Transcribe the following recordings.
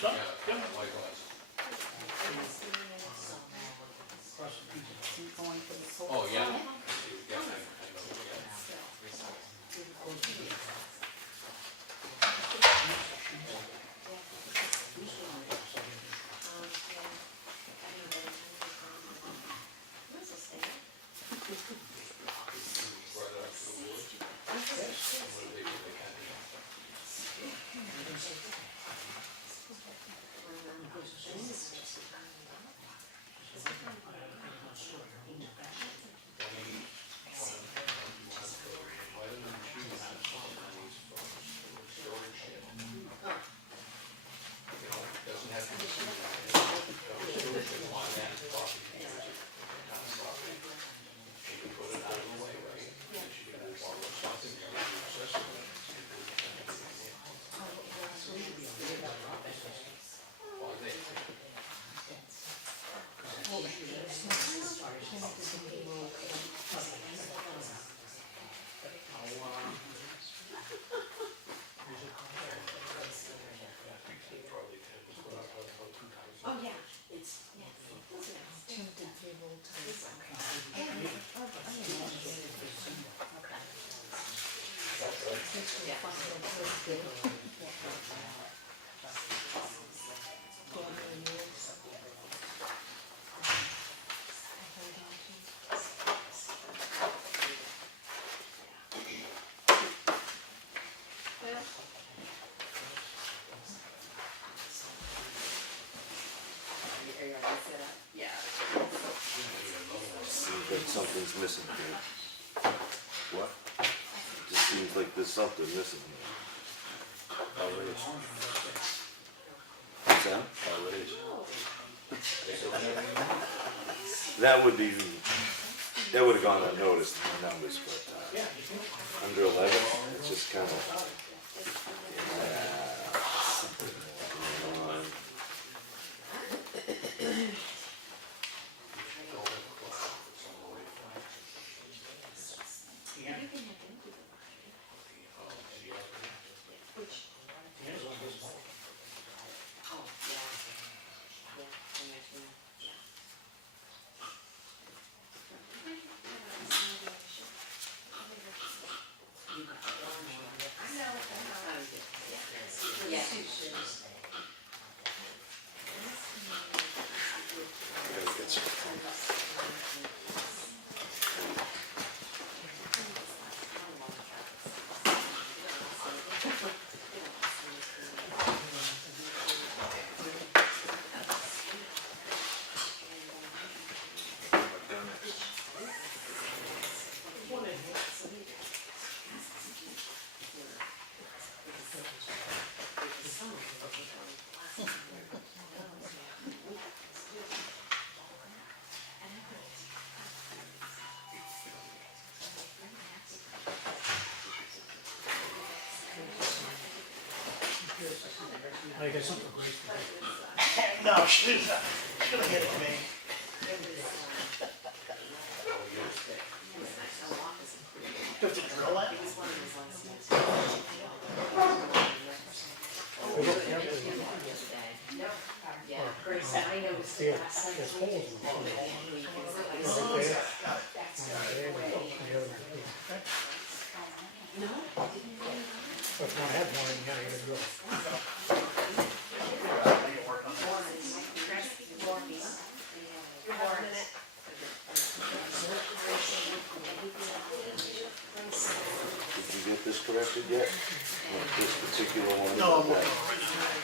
son? Yeah. Likewise. Going for the soul. Oh, yeah. Yeah, I know, Oh, yeah, it's, Seems like something's missing here. What? Just seems like there's something missing here. Outrage. What's that? Outrage. That would be, that would have gone unnoticed in the numbers, but under 11, it's just kind of. I got something great for you. No, she's gonna get it to me. Do you have to drill that? Yeah, there's holes in the front. Oh, Okay. got it. So if you want to have more, you gotta drill. Did you get this corrected yet? This particular one? No, I'm working on it.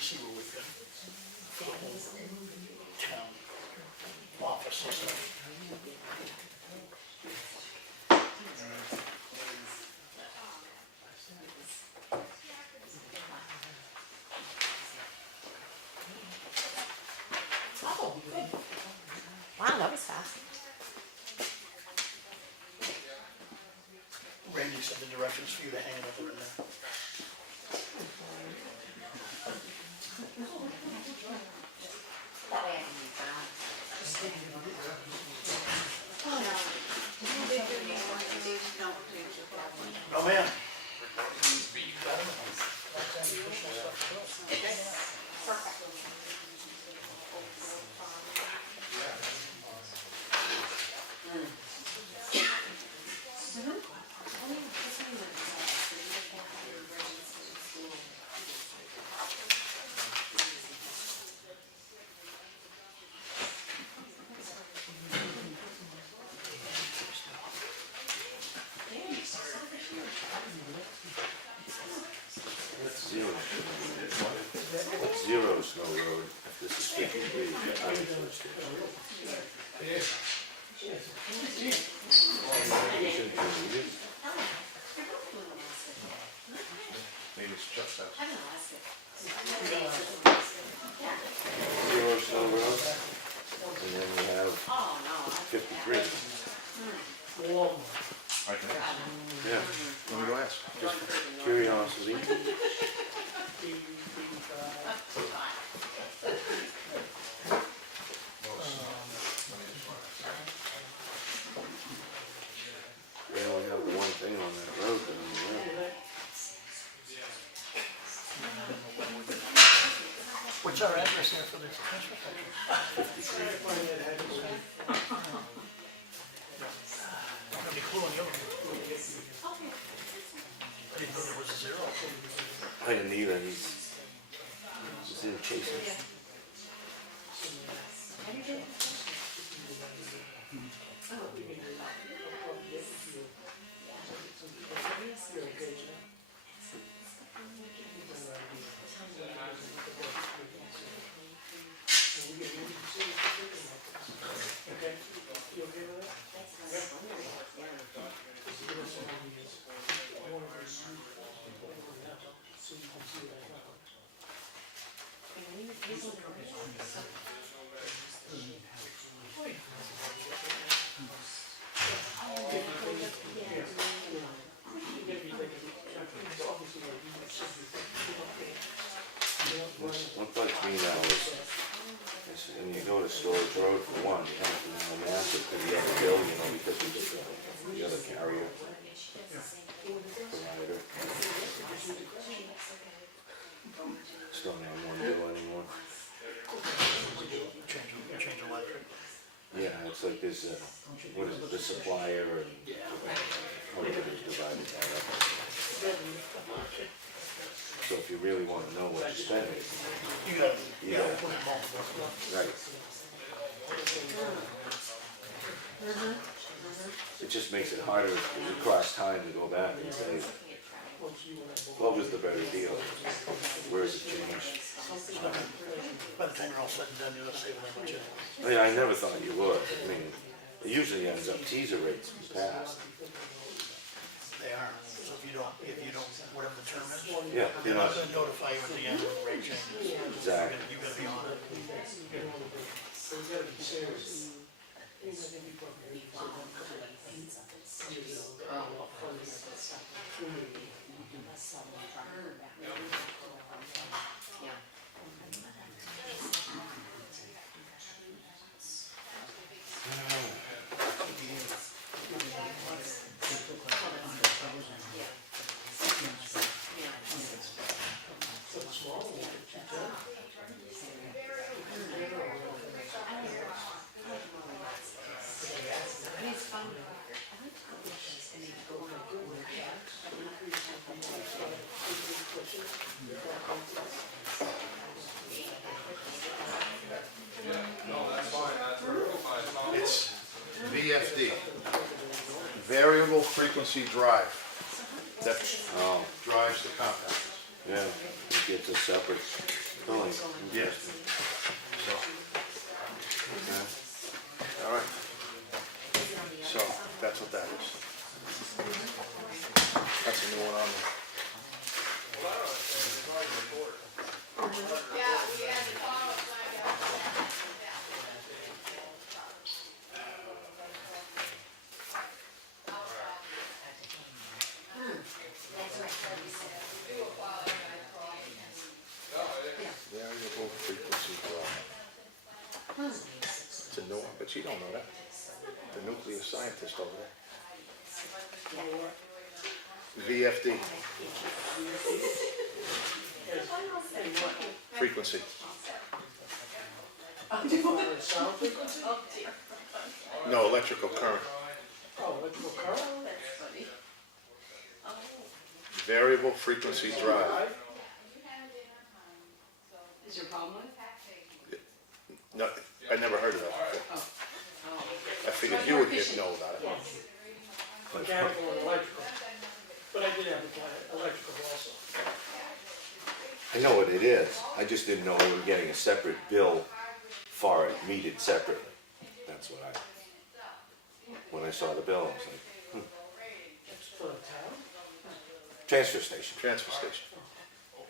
See where we've got the whole town office or something. oh, good. Wow, that was fast. Randy said the directions for you to hang it up in there. to Snow Road, if this is 53, you got coming to the station. You shouldn't do this. Maybe it's just us. 0 Snow Road, and then you have 53. I can ask. Yeah, Let me go ask. just curiosity. They only have the one thing on that road down there. What's our address there for this transfer station? 53. Gonna be cool on the other one. I didn't know there was a 0. I didn't either, he's in chasing. What bugs me now is when you go to Storage Road for one, you have to know massive for the other bill, you know, because we just, the other carrier provider. Just don't have one bill anymore. Change electric. Yeah, it's like this, what is it, the supplier and everybody's divided that up. So if you really want to know what you're spending, You gotta put it multiple. right. It just makes it harder if you cross time to go back and say, what was the better deal? Where has it changed? By the time you're all said and done, you'll save that much anyway. I mean, I never thought you would. I mean, it usually ends up teaser rates passed. They are. So if you don't, whatever the term is, Yeah, they're not gonna notify you at the end of the rate change. exactly. You gotta be on it. It's VFD, variable frequency drive. That Oh, drives the compactors. yeah, it gets a separate billing. Yeah. So, Okay. all right. So, that's what that is. That's a new one on there. Variable frequency drive. It's a new one, but you don't know that. The nuclear scientist over there. VFD. Frequency. No, electrical current. Variable frequency drive. Is there a problem with it? No, I never heard of that before. I figured you would know about it. Mechanical and electrical, but I did have electrical also. I know what it is, I just didn't know we were getting a separate bill for it, metered separately. That's what when I saw the bill, I was like, For the town? transfer station, Transfer station.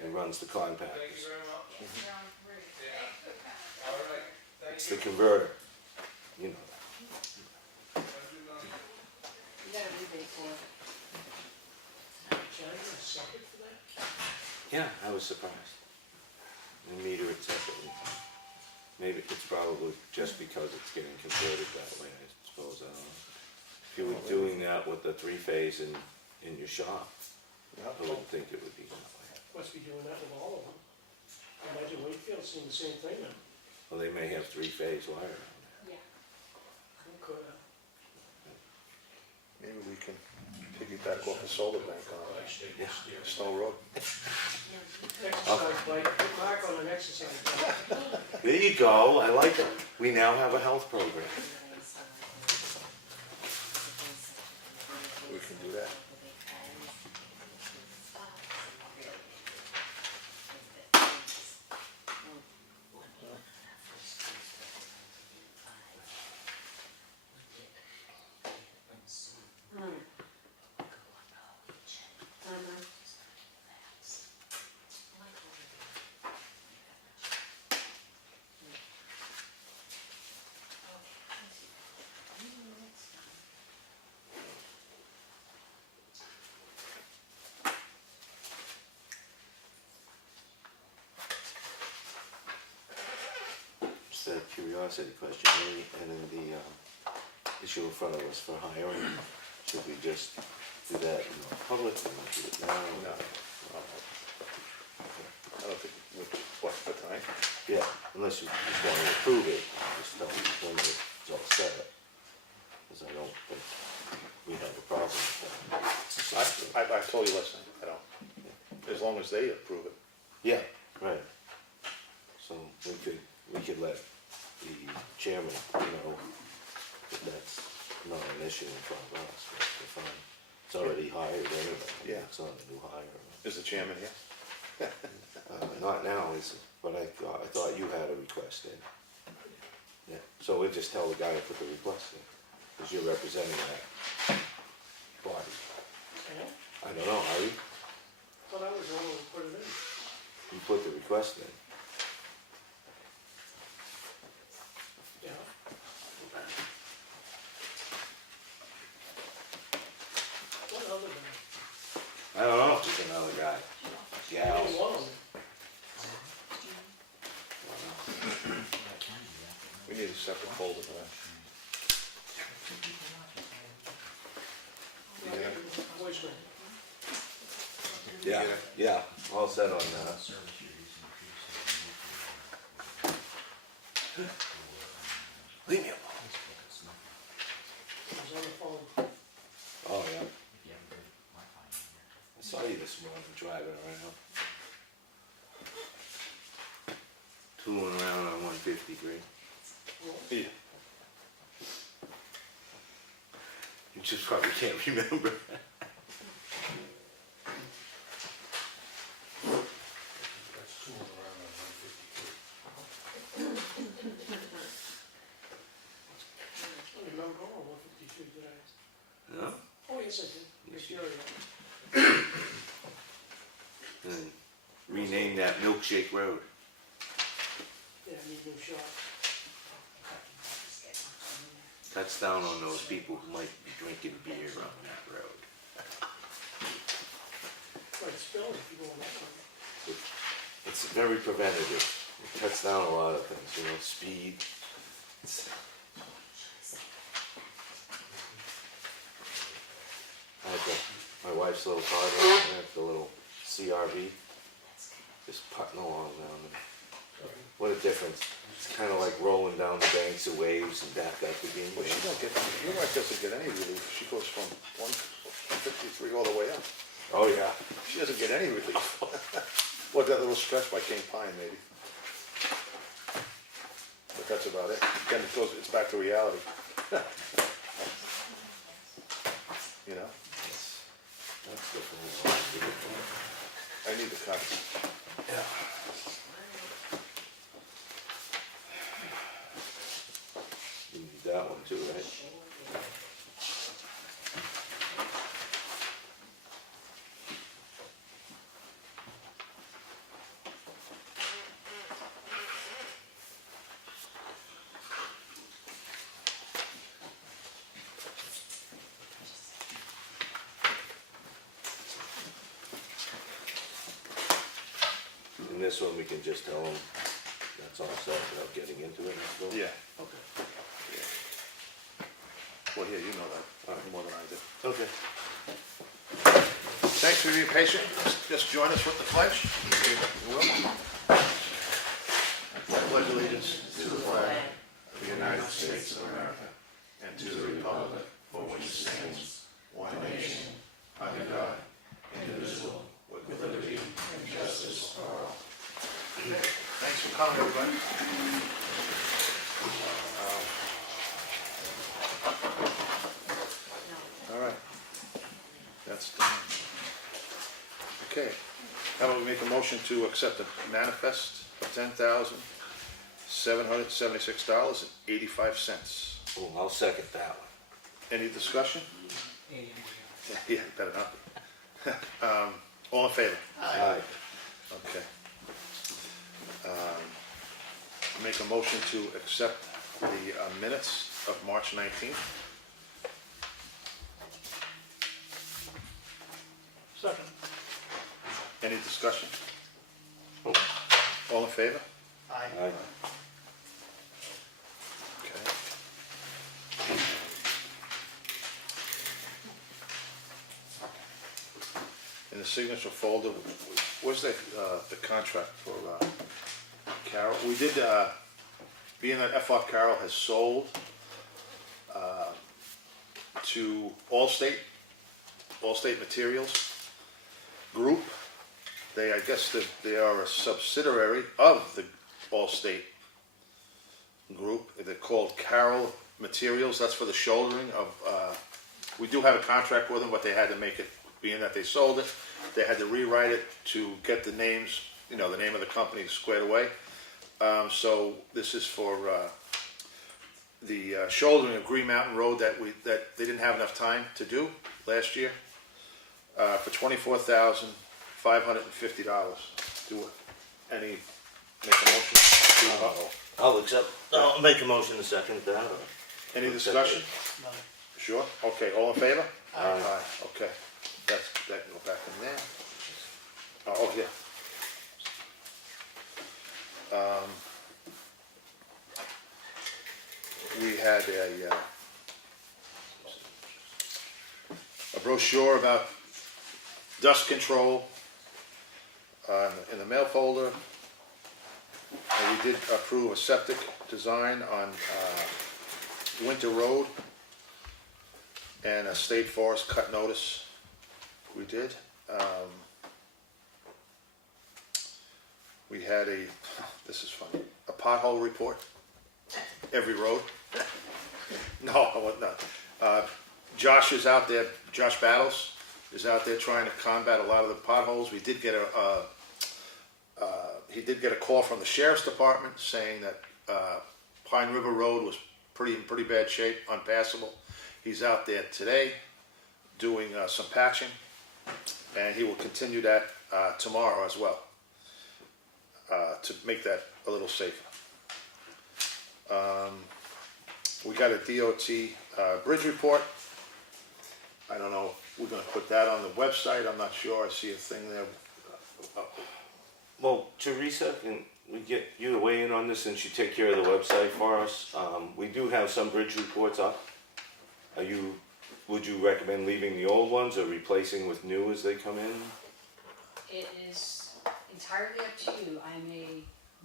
it runs the compactors. It's the converter, you know that. You got a rebate for it. Can I get a second for that? Yeah, I was surprised. They meter it separately. Maybe it's probably just because it's getting converted that way, I suppose, I don't know. If you were doing that with the three-phase in your shop, Yeah. I wouldn't think it would be that way. Must be doing that with all of them. I imagine Wakefield's doing the same thing now. Well, they may have three-phase wire on there. Yeah. Could, Maybe we can piggyback off the solar bank on Yeah. Snow Road. exercise bike, put Mark on an exercise bike. There you go, I like it. We now have a health program. We can do that. Just a curiosity question, and in the issue in front of us for hiring, should we just do that in public, or do it now? No. I don't think, what, for tonight? Yeah, unless you just want to approve it, just tell me when it's all set. Because I don't think we have a problem with that. I told you last time, I don't. As long as they approve it. Yeah, right. So we could let the chairman know that that's not an issue in front of us, but we're fine. It's already hired anyway. Yeah. It's not a new hire. Is the chairman here? Not now, but I thought you had a request in. Yeah, so we'll just tell the guy to put the request in, because you're representing that body. Yeah, I don't know, are you? thought I was the one who put it in. You put the request in. Yeah. What other guy? I don't know if there's another guy. Gals. Only one of them. We need a separate folder for that. Yeah. Voicemail. Yeah, yeah, all set on that. Leave me alone. He was on the phone. Oh, yeah. I saw you this morning driving around. Tooling around on 153. Yeah. You just probably can't remember. I don't remember going on 153 today. No? Oh, yes, I did. Yes, Yes, you you're right. And rename that Milkshake Road. Yeah, I need a new shot. Cuts down on those people who might be drinking beer on that road. Right, spell it if you go on that one. It's very preventative. It cuts down a lot of things, speed. I had my wife's little car down there, the little CRV, just putting along down there. What a difference. It's kind of like rolling down the banks of waves and back up again. Well, she don't get, your wife doesn't get any relief. She goes from 153 all the way up. Oh, yeah. She doesn't get any relief. Well, that little stretch by King Pine, maybe. But that's about it. Then it goes, it's back to reality. You know? That's different. I need the copy. You need that one too, right? And this one, we can just tell them that's all set without getting into it. so. Yeah. Okay. Well, yeah, you know that more than I do. Okay. Thanks for being patient. Just join us with the pledge. You will. I pledge allegiance to the flag of the United States of America and to the republic for which it stands, one nation, under God, indivisible, with liberty and justice for all. Thanks for coming, everybody. All right. That's done. Okay. How about we make a motion to accept the manifest of $10,776.85. Oh, I'll second that one. Any discussion? Yeah, better not. All in favor? Aye. Okay. Make a motion to accept the minutes of March 19th. Second. Any discussion? Oh. All in favor? Aye. Aye. Okay. In the signature folder, where's the contract for Carroll? We did, being that F.R. Carroll has sold to Allstate Materials Group. I guess they are a subsidiary of the Allstate Group. They're called Carroll Materials. That's for the shouldering of, we do have a contract with them, but they had to make it, being that they sold it, they had to rewrite it to get the names, the name of the company squared away. So this is for the shouldering of Green Mountain Road that they didn't have enough time to do last year, for $24,550. Make a motion? I'll make a motion to second that. Any discussion? No. Sure? Okay, all in favor? Aye. Okay, that can go back in there. Oh, yeah. We had a brochure about dust control in the mail folder. And we did approve a septic design on Winter Road and a state forest cut notice. We did. We had this is funny, a pothole report, every road. No, I was not. Josh is out there, Josh Battles is out there trying to combat a lot of the potholes. We did get he did get a call from the sheriff's department saying that Pine River Road was in pretty bad shape, unpassable. He's out there today doing some patching, and he will continue that tomorrow as well. To make that a little safer. We got a DOT bridge report. I don't know if we're going to put that on the website. I'm not sure. I see a thing there. Well, Teresa, can we get you to weigh in on this since you take care of the website for us? We do have some bridge reports up. Would you recommend leaving the old ones or replacing with new as they come in? It is entirely up to you. I'm a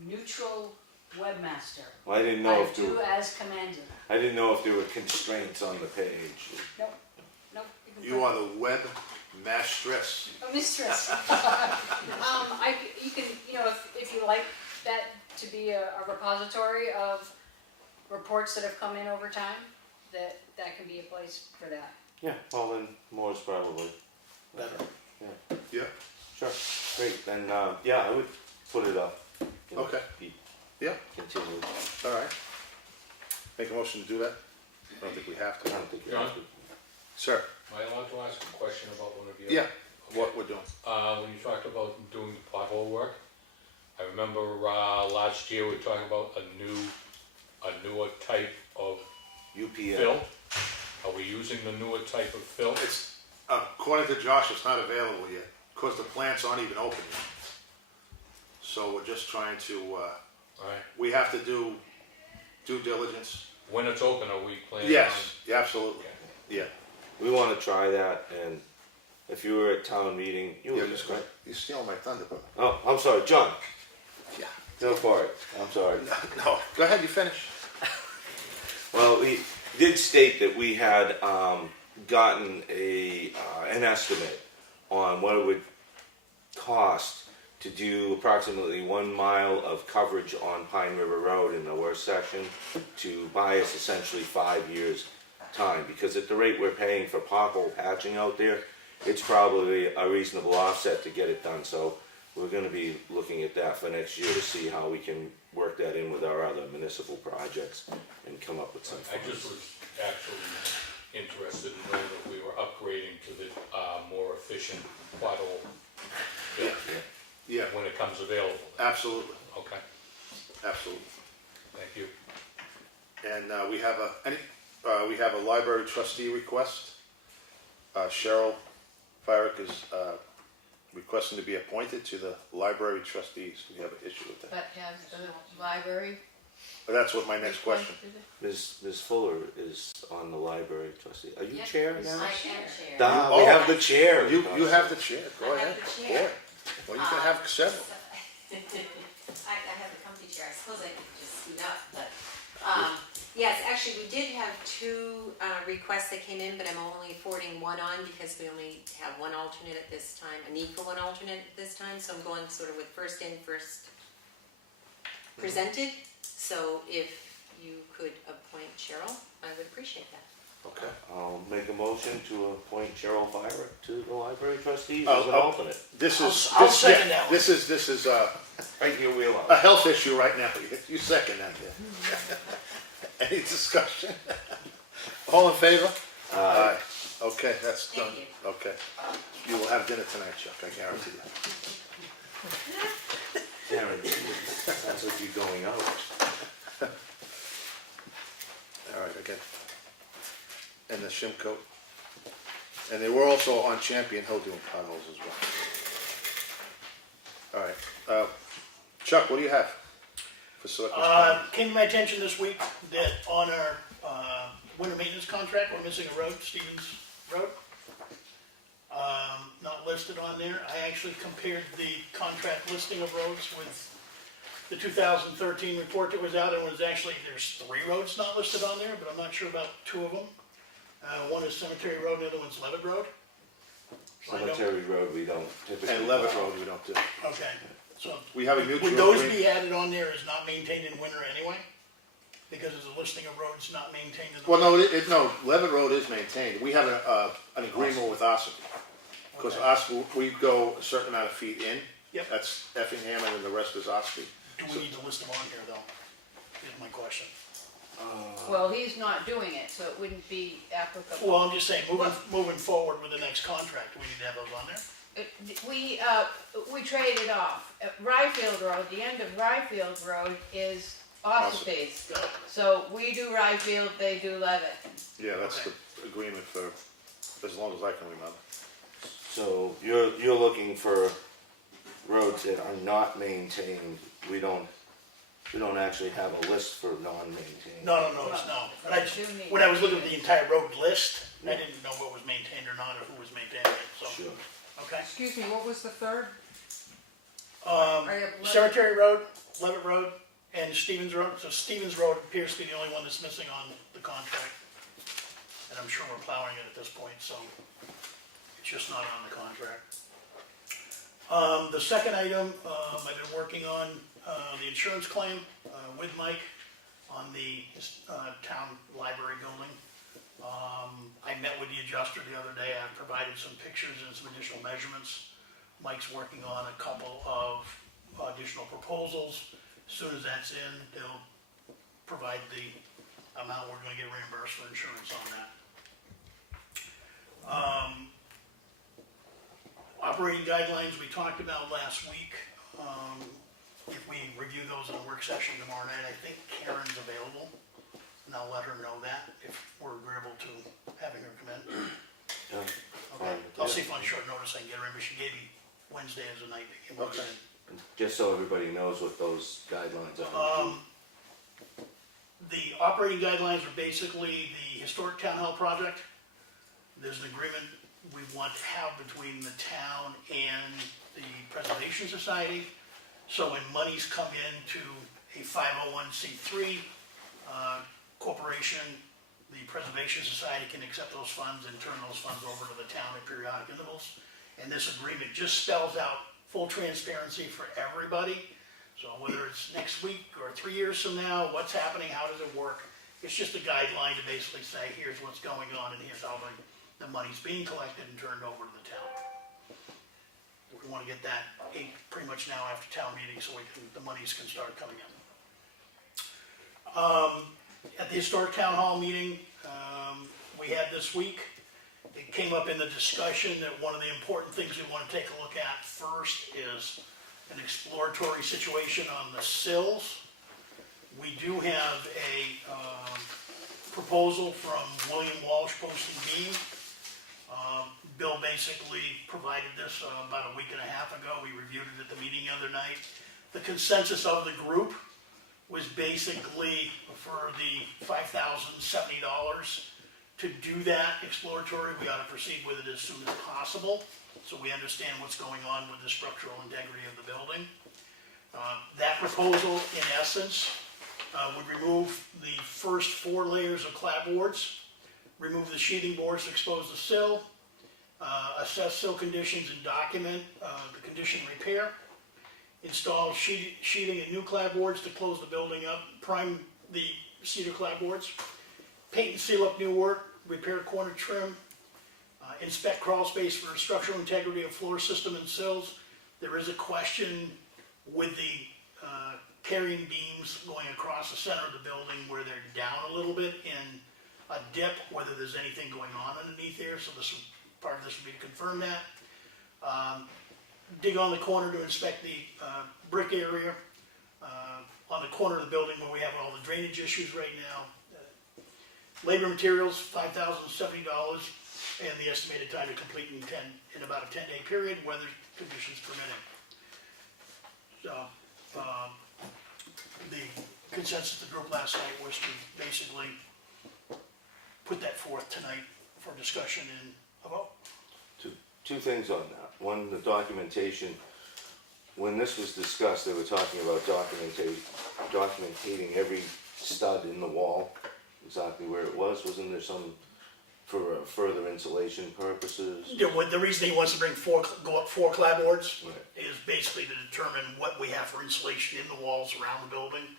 neutral webmaster. Well, I didn't know I if there do were, as commanded. I didn't know if there were constraints on the page. Nope, nope. can You put- are the web mistress. A mistress. You can, if you like that to be a repository of reports that have come in over time, that can be a place for that. Yeah, well then, more is probably Better. Yeah. Sure, great, then, yeah, I would put it up. you know, Okay. be Yeah, Continued. all right. Make a motion to do that? I don't think we have I to. don't think you John? have to. Sir, Am I allowed to ask a question about one of your? yeah, what we're doing. When you talked about doing the pothole work, I remember, last year we were talking about a newer type of UPN. fill. Are we using the newer type of fill? It's, according to Josh, it's not available yet, because the plants aren't even open yet. So we're just trying to, Alright, we have to do due diligence. when it's open, are we planning on? Yes, yeah, absolutely, yeah. We wanna try that, and if you were at town meeting, you were You're just right. You're stealing my thunder, brother. Oh, I'm sorry, John, Yeah. go for it, I'm sorry. No, go ahead, you finish. Well, we did state that we had gotten an estimate on what it would cost to do approximately 1 mile of coverage on Pine River Road in the worst section to buy us essentially 5 years' time. Because at the rate we're paying for pothole patching out there, it's probably a reasonable offset to get it done. So we're gonna be looking at that for next year to see how we can work that in with our other municipal projects and come up with some I funds. just was actually interested in knowing that we were upgrading to the, more efficient pothole fill Yeah, when it comes available. absolutely, Okay, absolutely. thank you. And we have a library trustee request. Cheryl Fyrick is requesting to be appointed to the library trustees. Do you have an issue with that? But has the library? But that's what my next question. Ms. Fuller is on the library trustee. Are you Yep, chair is now? I am chair. Ah, we Oh. have the chair. You have the chair, I go have ahead. the chair. Well, you can have several. I have the comfy chair, I suppose I could just scoot up, but, yes, actually, we did have two, requests that came in, but I'm only forwarding one on because we only have one alternate at this time, a need for one alternate at this time, so I'm going sort of with first in, first presented. So if you could appoint Cheryl, I would appreciate that. Okay. I'll make a motion to appoint Cheryl Fyrick to the library trustees I'll- as an I'll- alternate. This is, I'll this, second yeah, that one. this is Right in your a wheelhouse. health issue right now. You second that there. Any discussion? All in favor? Aye. Okay, that's done. Thank you. Okay. You will have dinner tonight, Chuck, I guarantee you. Karen, sounds like you're going out. All right, again. And the shim coat. And they were also on Champion Hill doing potholes as well. All right, Chuck, what do you have for selectmen's comment? Came to my attention this week that on our, winter maintenance contract, we're missing a road, Stevens Road. Not listed on there. I actually compared the contract listing of roads with the 2013 report that was out, and was actually, there's 3 roads not listed on there, but I'm not sure about 2 of them. One is Cemetery Road, the other one's Levitt Road. So I don't- Cemetery Road, we don't typically. And Levitt Road, we don't do. Okay, so. We have a mutual Would those agreement. be added on there as not maintained in winter anyway? Because there's a listing of roads not maintained in the. Well, no, no, Levitt Road is maintained. We have an agreement with Ossipee. Because Okay. Ossipee, we go a certain amount of feet in. Yep. That's Effingham, and then the rest is Ossipee. Do we need to list them on here though? Is my question. Well, he's not doing it, so it wouldn't be applicable. Well, I'm just saying, moving forward with the next contract, do we need to have those on there? We traded off. Ryfield Road, the end of Ryfield Road is Ossipe's. Got it. So we do Ryfield, they do Levitt. Yeah, that's Okay. the agreement for as long as I can remember. So you're looking for roads that are not maintained. We don't actually have a list for non-maintained. No, it's no. But I just, Do need- when I was looking at the entire road list, I didn't know what was maintained or not, or who was maintaining it, so, Sure. okay. Excuse me, what was the third? Cemetery Road, Levitt Road, and Stevens Road. So Stevens Road appears to be the only one that's missing on the contract. And I'm sure we're plowing it at this point, so it's just not on the contract. The second item, I've been working on, the insurance claim, with Mike on the, town library building. I met with the adjuster the other day. I provided some pictures and some additional measurements. Mike's working on a couple of additional proposals. As soon as that's in, they'll provide the amount we're gonna get reimbursed for insurance on that. Operating guidelines we talked about last week. If we review those in a work session tomorrow night, I think Karen's available. And I'll let her know that if we're agreeable to having her come in. Yeah, Okay, fine, I'll yeah. see if on short notice I can get her in, but she gave me Wednesday as a night to get her Okay. in. Just so everybody knows what those guidelines are. The operating guidelines are basically the historic town hall project. There's an agreement we want to have between the town and the Preservation Society. So when monies come into a 501c3 corporation, the Preservation Society can accept those funds and turn those funds over to the town at periodic intervals. And this agreement just spells out full transparency for everybody. So whether it's next week or 3 years from now, what's happening, how does it work? It's just a guideline to basically say, here's what's going on and here's how the money's being collected and turned over to the town. We want to get that pretty much now after town meeting so the monies can start coming in. At the historic town hall meeting we had this week, it came up in the discussion that one of the important things we want to take a look at first is an exploratory situation on the sills. We do have a proposal from William Walsh Posting Beam. Bill basically provided this about a week and a half ago. We reviewed it at the meeting the other night. The consensus of the group was basically for the $5,070 to do that exploratory. We ought to proceed with it as soon as possible, so we understand what's going on with the structural integrity of the building. That proposal, in essence, would remove the first 4 layers of clapboards, remove the sheathing boards to expose the sill, assess sill conditions and document the condition repair, install sheathing and new clapboards to close the building up, prime the cedar clapboards, paint and seal up new work, repair corner trim, inspect crawl space for structural integrity of floor system and sills. There is a question with the carrying beams going across the center of the building where they're down a little bit in a dip, whether there's anything going on underneath there, so part of this would be to confirm that. Dig on the corner to inspect the brick area, on the corner of the building where we have all the drainage issues right now. Labor materials, $5,070, and the estimated time to complete in about a 10-day period, weather conditions permitting. So, the consensus of the group last night was to basically put that forth tonight for discussion and a vote. Two things on that. One, the documentation. When this was discussed, they were talking about documenting every stud in the wall, exactly where it was. Wasn't there some for further insulation purposes? The reason he wants to go up 4 clapboards Right. is basically to determine what we have for insulation in the walls around the building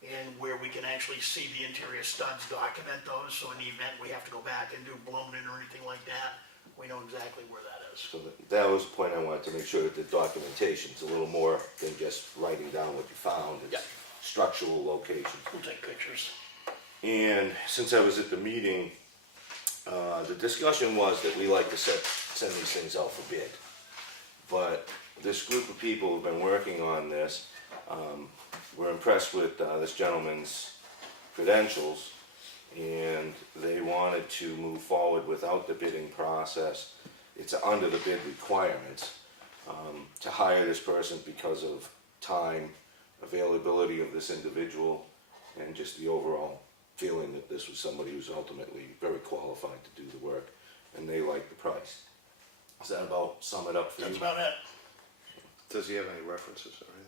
and where we can actually see the interior studs, document those, so in the event we have to go back and do blooming or anything like that, we know exactly where that is. So that was the point I wanted to make sure that the documentation's a little more than just writing down what you found. It's Yeah. structural locations. We'll take pictures. And since I was at the meeting, the discussion was that we like to send these things out for bid. But this group of people who've been working on this, were impressed with this gentleman's credentials, and they wanted to move forward without the bidding process. It's under the bid requirements to hire this person because of time, availability of this individual, and just the overall feeling that this was somebody who's ultimately very qualified to do the work, and they like the price. Does that about sum it up for That's you? about it. Does he have any references or anything?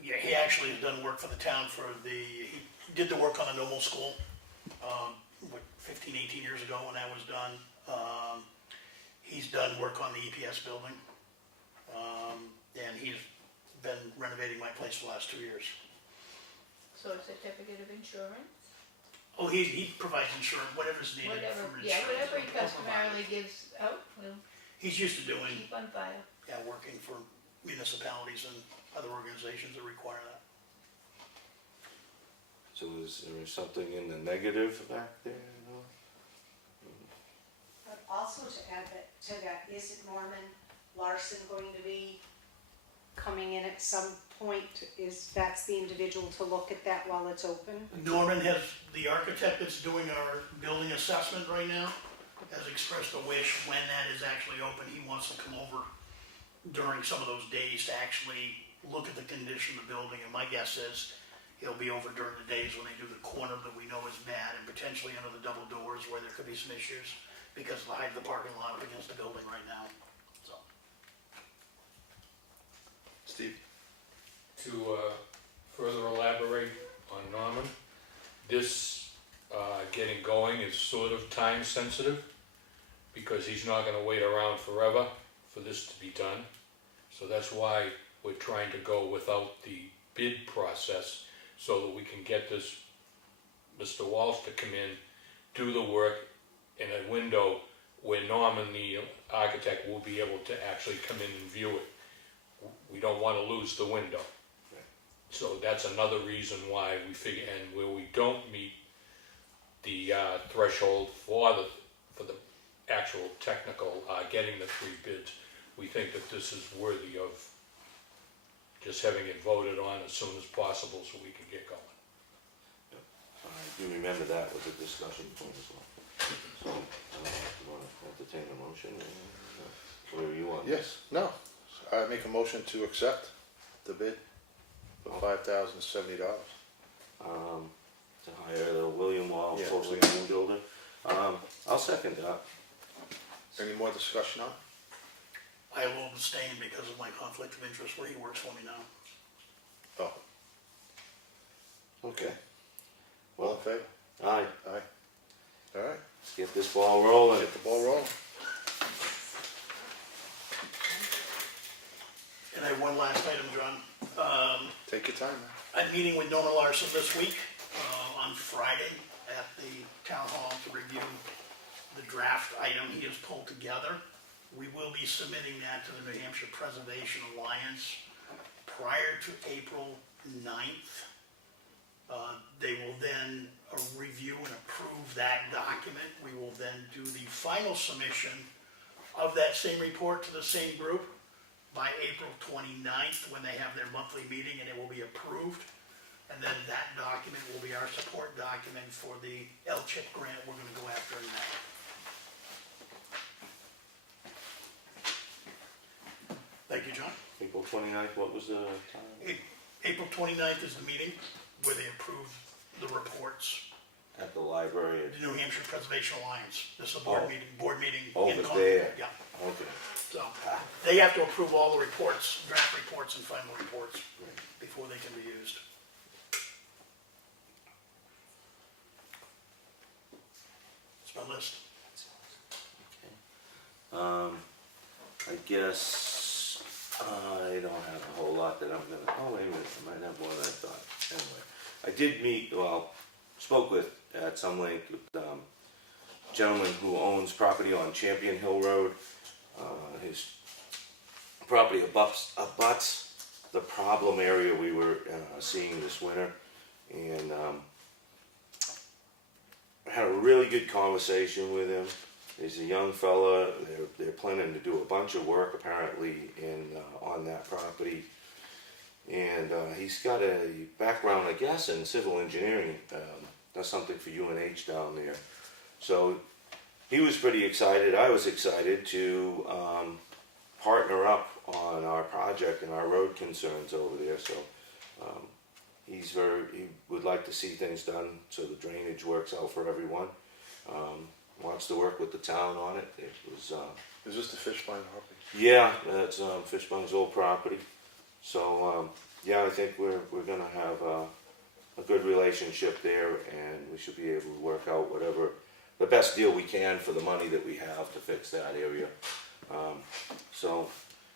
Yeah, he actually has done work for the town he did the work on the Noble School, 15, 18 years ago when that was done. He's done work on the EPS building, and he's been renovating my place for the last 2 years. So a certificate of insurance? Oh, he provides insurance, whatever's needed Whatever, for yeah, insurance. whatever he he'll provide customarily it. gives out, well, He's used to doing, Keep on file. yeah, working for municipalities and other organizations that require that. So is there something in the negative back there? No? But also to add to that, isn't Norman Larson going to be coming in at some point? That's the individual to look at that while it's open? Norman has, the architect that's doing our building assessment right now, has expressed a wish when that is actually open, he wants to come over during some of those days to actually look at the condition of the building, and my guess is he'll be over during the days when they do the corner that we know is bad, and potentially under the double doors where there could be some issues because of the height of the parking lot up against the building right now, so. Steve? To further elaborate on Norman, this getting going is sort of time sensitive because he's not gonna wait around forever for this to be done. So that's why we're trying to go without the bid process so that we can get this Mr. Walsh to come in, do the work in a window where Norman, the architect, will be able to actually come in and view it. We don't want to lose the window. So that's another reason why we figure, and where we don't meet the threshold for the actual technical, getting the 3 bids, we think that this is worthy of just having it voted on as soon as possible so we can get going. I do remember that was a discussion point as well. So, you want to entertain a motion? Where are you on? Yes, no. I make a motion to accept the bid for $5,070. To hire the William Wall Yeah, posting William. builder. I'll second that. Any more discussion on it? I will abstain because of my conflict of interest where he works for me now. Oh, Okay. all in favor? Aye, Aye. All right, let's get this ball rolling. get the ball rolling. And I have one last item, John. Take your time, man. I'm meeting with Norman Larson this week, on Friday at the town hall to review the draft item he has pulled together. We will be submitting that to the New Hampshire Preservation Alliance prior to April 9th. They will then review and approve that document. We will then do the final submission of that same report to the same group by April 29th when they have their monthly meeting, and it will be approved. And then that document will be our support document for the LCHIP grant we're gonna go after in May. Thank you, John. April 29th, what was the time? April 29th is the meeting where they approve the reports. At the library. The New Hampshire Preservation Alliance, this is a Oh. board meeting. Oh, in it's Concord. there. Yeah, Okay. so they have to approve all the reports, draft reports and final reports before they can be used. It's my list. I guess I don't have a whole lot that I'm gonna, oh, wait a minute, I might have more than I thought. Anyway, I did meet, spoke with, at some length, with, gentleman who owns property on Champion Hill Road. His property abuts the problem area we were seeing this winter, and I had a really good conversation with him. He's a young fella. They're planning to do a bunch of work apparently on that property, and he's got a background, I guess, in civil engineering. Does something for UNH down there. So he was pretty excited. I was excited to partner up on our project and our road concerns over there. So he would like to see things done so the drainage works out for everyone. Wants to work with the town on it. It was Is this the Fishbine property? yeah, that's Fishbone's old property. So yeah, I think we're gonna have a good relationship there, and we should be able to work out whatever the best deal we can for the money that we have to fix that area. So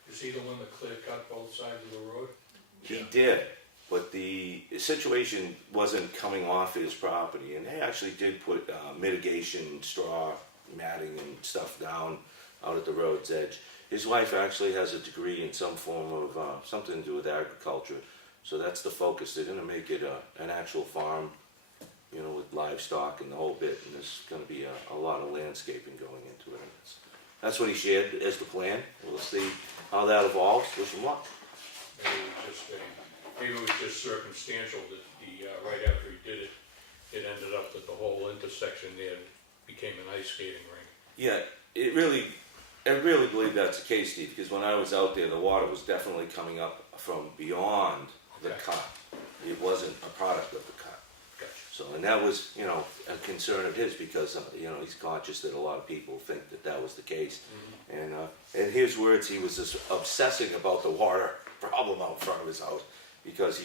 Is he the one that clear cut both sides of the road? he did, but the situation wasn't coming off his property, and they actually did put mitigation straw matting and stuff down out at the road's edge. His wife actually has a degree in some form of, something to do with agriculture, so that's the focus. They're gonna make it an actual farm, you know, with livestock and the whole bit, and there's gonna be a lot of landscaping going into it. That's what he shared as the plan. We'll see how that evolves. Wish him luck. Maybe it was just circumstantial that right after he did it, it ended up that the whole intersection there became an ice skating rink. Yeah, I really believe that's the case, Steve, because when I was out there, the water was definitely coming up from beyond the Okay. cut. It wasn't a product of the cut. Gotcha. So, and that was, you know, a concern of his because, you know, he's conscious that a lot of people think that that was the case. And in his words, he was just obsessing about the water problem out front of his house because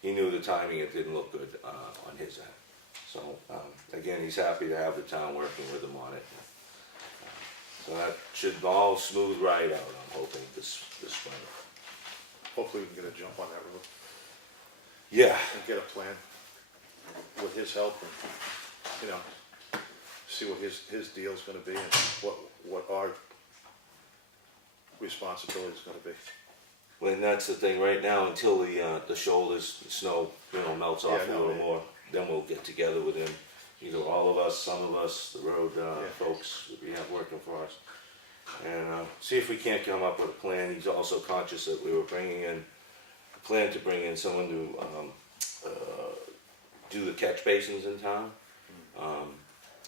he knew the timing, it didn't look good on his end. So, again, he's happy to have the town working with him on it. So that should all smooth right out, I'm hoping, this spring. Hopefully we can get a jump on that road Yeah, and get a plan with his help and, you know, see what his deal's gonna be and what our responsibility's gonna be. well, and that's the thing, right now, until the shoulders, the snow, you know, melts off Yeah, a no, little yeah. more, then we'll get together with him. Either all of us, some of us, the road folks that we have working for us. And see if we can't come up with a plan. He's also conscious that we were bringing in, a plan to bring in someone to do the catch basins in town.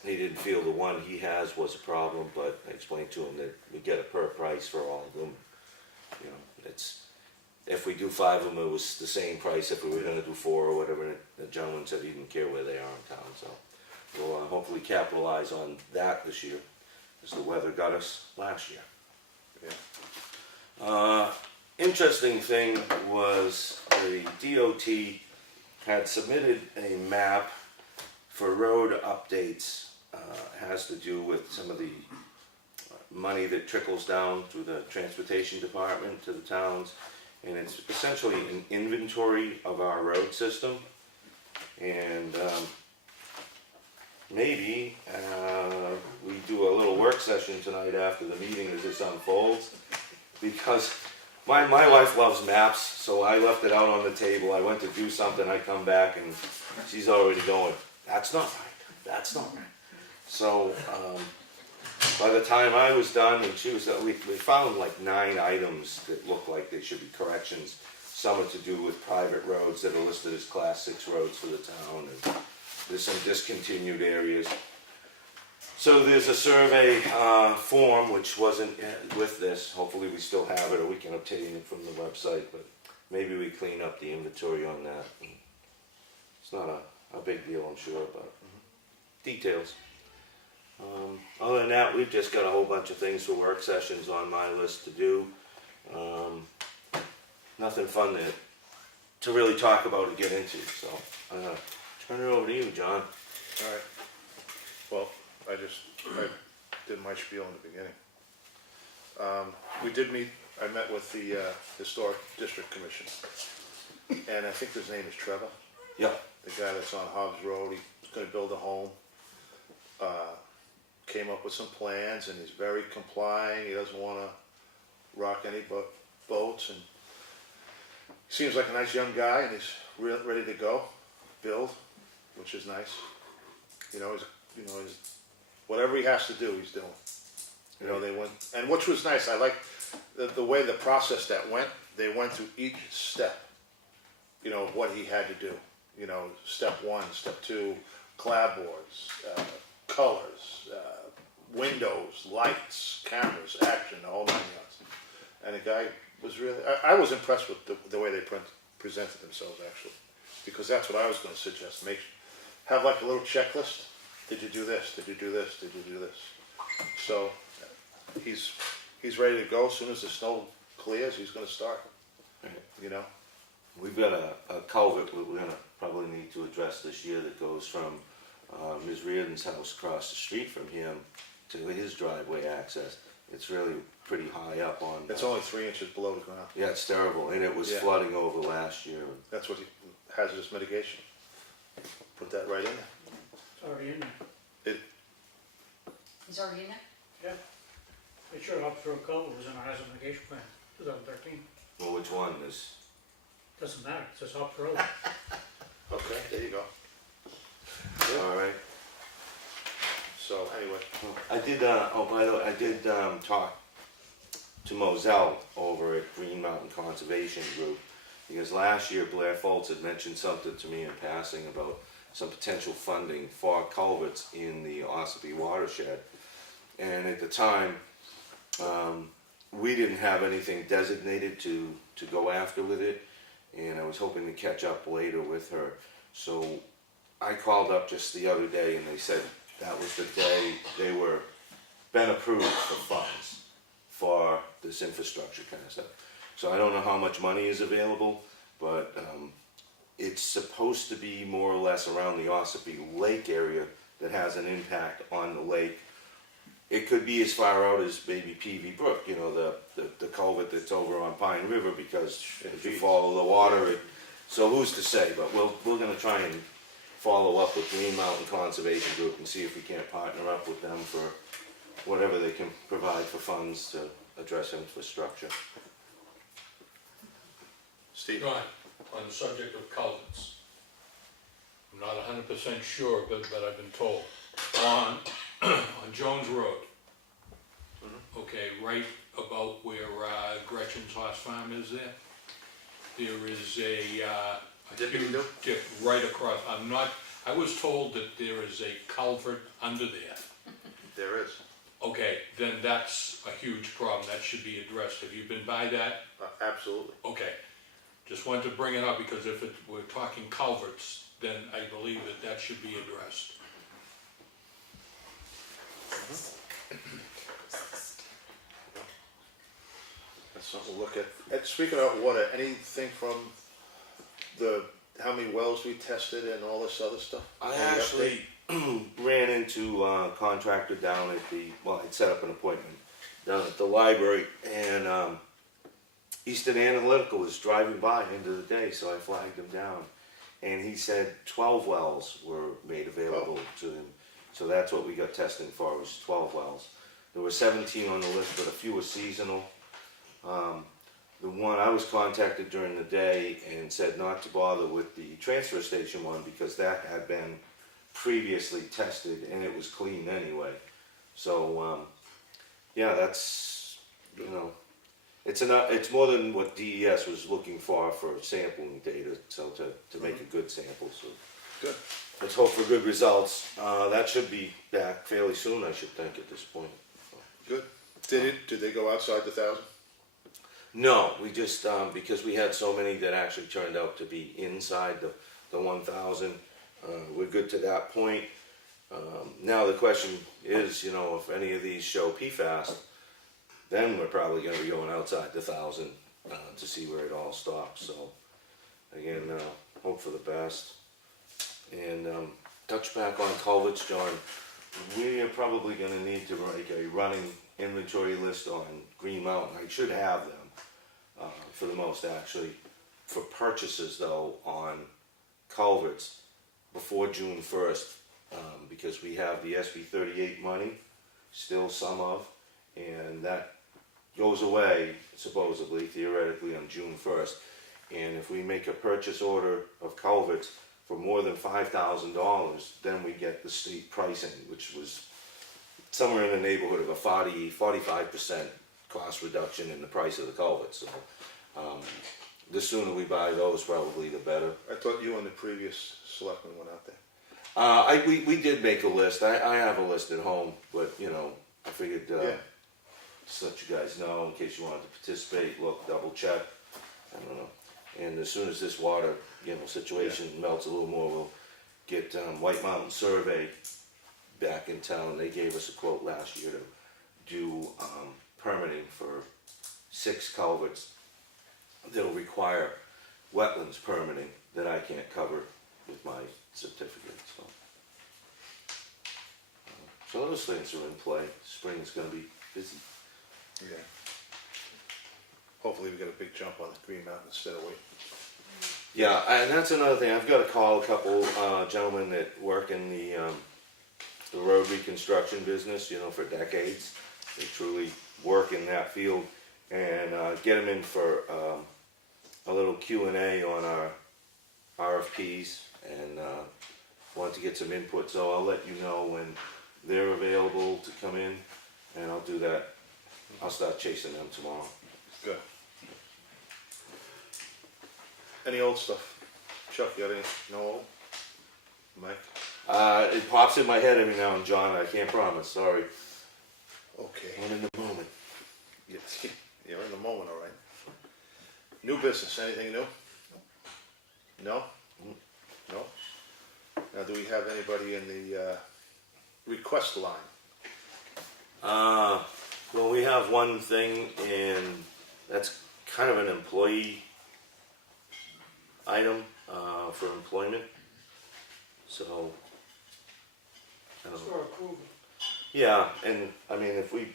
He didn't feel the one he has was a problem, but I explained to him that we get a per price for all of them. You know, if we do 5 of them, it was the same price if we were gonna do 4 or whatever. And the gentleman said he didn't care where they are in town, so we'll hopefully capitalize on that this year, as the weather got us last year. Yeah. Interesting thing was the DOT had submitted a map for road updates. Has to do with some of the money that trickles down through the transportation department to the towns. And it's essentially an inventory of our road system. And maybe we do a little work session tonight after the meeting as this unfolds. Because my wife loves maps, so I left it out on the table. I went to do something, I come back and she's already going, that's not right, that's not right. So by the time I was done and she was done, we found like 9 items that look like they should be corrections. Some are to do with private roads that are listed as class 6 roads for the town, and there's some discontinued areas. So there's a survey form which wasn't with this. Hopefully we still have it, or we can obtain it from the website, but maybe we clean up the inventory on that. It's not a big deal, I'm sure, but details. Other than that, we've just got a whole bunch of things for work sessions on my list to do. Nothing fun to really talk about or get into, so I'm gonna turn it over to you, John. All right. Well, I did my spiel in the beginning. We did meet, I met with the Historic District Commission. And I think his name is Trevor, Yeah. the guy that's on Hobbs Road. He's gonna build a home. Came up with some plans and he's very complying. He doesn't wanna rock any boats, and seems like a nice young guy, and he's ready to go, build, which is nice. He's whatever he has to do, he's doing. They went, and which was nice. I like the way the process that went. They went through each step, of what he had to do. Step 1, step 2, clapboards, colors, windows, lights, cameras, action, the whole 9 yards. And the guy was really, I was impressed with the way they presented themselves, actually, because that's what I was going to suggest. Have like a little checklist. Did you do this? Did you do this? Did you do this? So he's ready to go. As soon as the snow clears, he's going to start. We've got a culvert we're gonna probably need to address this year that goes from Ms. Reardon's house across the street from him to his driveway access. It's really pretty high up on. It's only 3 inches below the ground. Yeah, it's terrible, and it was Yeah. flooding over last year. That's what hazardous mitigation. Put that right in there. It's already in there. He's already in there? Yeah. Pretty sure Ops Road culvert was in our hazard mitigation plan, 2013. Well, which one is? Doesn't matter, it says Ops Road. Okay, there you go. All right. So anyway, I did, oh, by the way, I did, talk to Moselle over at Green Mountain Conservation Group, because last year Blair Foltz had mentioned something to me in passing about some potential funding for culverts in the Ossipee watershed. And at the time, we didn't have anything designated to go after with it, and I was hoping to catch up later with her. So I called up just the other day, and they said that was the day they were been approved for funds for this infrastructure kind of stuff. So I don't know how much money is available, but it's supposed to be more or less around the Ossipee Lake area that has an impact on the lake. It could be as far out as maybe PV Brook, you know, the culvert that's over on Pine River, because if you follow the water, so who's to say? But we're gonna try and follow up with Green Mountain Conservation Group and see if we can't partner up with them for whatever they can provide for funds to address infrastructure. Steve, John, on the subject of culverts, I'm not 100% sure, but I've been told, on Jones Road, okay, right about where Gretchen's horse farm is there is a Dippity huge doo? dip right across. I was told that there is a culvert under there. there is. Okay, then that's a huge problem, that should be addressed. Have you been by that? Absolutely. Okay, just wanted to bring it up because if we're talking culverts, then I believe that should be addressed. That's something to look at. And speaking of water, anything from how many wells we tested and all this other stuff? I Any actually ran into a contractor down at I'd set up an appointment down at the library, and Eastern Analytical was driving by end of the day, so I flagged him down. And he said 12 wells were made available to him. So that's what we got testing for, was 12 wells. There were 17 on the list, but a few were seasonal. The one I was contacted during the day and said not to bother with the transfer station one because that had been previously tested and it was clean anyway. So yeah, that's, you know, it's more than what DES was looking for sampling data, so to make a good sample. So Good. let's hope for good results. That should be back fairly soon, I should think, at this point. Good. Did they go outside the 1,000? No, we just, because we had so many that actually turned out to be inside the 1,000, we're good to that point. Now the question is, you know, if any of these show PFAS, then we're probably gonna be going outside the 1,000, to see where it all stops. So, again, hope for the best. And, touch back on culverts, John, we are probably gonna need to make a running inventory list on Green Mountain. I should have them. For the most, actually, for purchases though on culverts before June 1st, because we have the SB 38 money, still some of, and that goes away supposedly, theoretically, on June 1st. And if we make a purchase order of culverts for more than $5,000, then we get the state pricing, which was somewhere in the neighborhood of a 45% cost reduction in the price of the culverts. So the sooner we buy those, probably the better. I thought you and the previous selectman went out there. We did make a list. I have a list at home, but you know, I figured just let you guys know in case you wanted to participate. Look, double check. I don't know. And as soon as this water, you know, situation melts a little more, we'll get White Mountain Survey back in town. They gave us a quote last year to do permitting for 6 culverts that'll require wetlands permitting that I can't cover with my certificate. So those things are in play. Spring's going to be busy. Yeah. Hopefully we get a big jump on the Green Mountain instead of waiting. Yeah, and that's another thing. I've got to call a couple gentlemen that work in the road reconstruction business, you know, for decades. They truly work in that field, and get him in for a little Q&A on our RFPs, and want to get some input, so I'll let you know when they're available to come in, and I'll do that. I'll start chasing them tomorrow. Good. Any old stuff? Chuck, you got any, no old? Mike? It pops in my head every now and John, I can't promise, sorry. Okay. I'm in the moment. Yes, you're in the moment, all right. New business, anything new? No? No? Now, do we have anybody in the request line? Well, we have one thing, and that's kind of an employee item for employment. So, For approval. yeah, and I mean, if we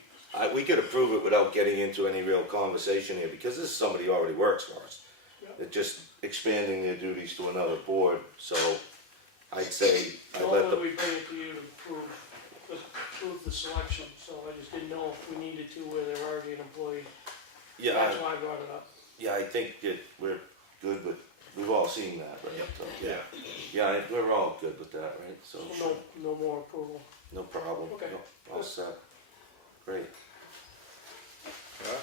could approve it without getting into any real conversation here, because this is somebody who already works for us. Yeah. They're just expanding their duties to another board, so I'd say I let Normally the, we bring it to you to approve the selection, so I just didn't know if we needed to where they're already an employee. yeah, That's why I brought it up. yeah, I think that we're good, but we've all seen that, right? So, Yeah. yeah, we're all good with that, right? So, So no more approval. no problem. Okay. No, all set. Great. All right.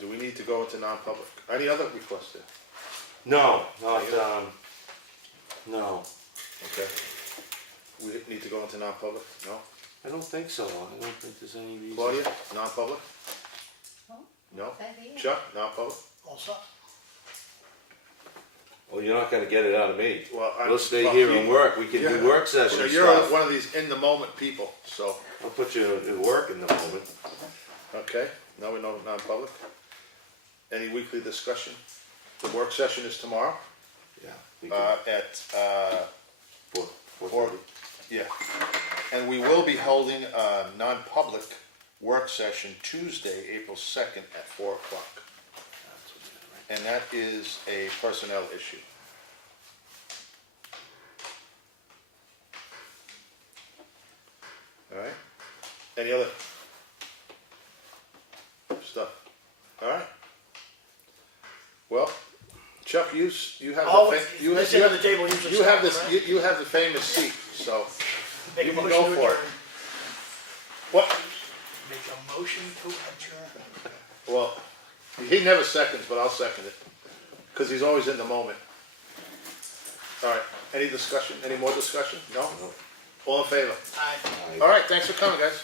Do we need to go into non-public? Any other requests there? No, not, no, Okay. We need to go into non-public? No? I don't think so. I don't think there's any reason. Claudia, non-public? No? Chuck, non-public? Also, Well, you're not gonna get it out of me. Well, We'll stay here and work. We can Yeah. do work You know, session you're stuff. one of these in-the-moment people, so, I'll put you in work in the moment. okay, now we know non-public. Any weekly discussion? The work session is tomorrow, Yeah. We can, at, 4:30. yeah. And we will be holding a non-public work session Tuesday, April 2nd at 4 o'clock. And that is a personnel issue. All right, any other stuff? All right. Well, Chuck, you have oh, the, this end of the table usually you have starts, this, right? you have the famous seat, so Make you a can motion go to for it. adjourn. What? Make a motion to adjourn. Well, he never seconds, but I'll second it, because he's always in the moment. All right, any discussion, any more discussion? No? No. All in favor? Aye. Aye. All right, thanks for coming, guys.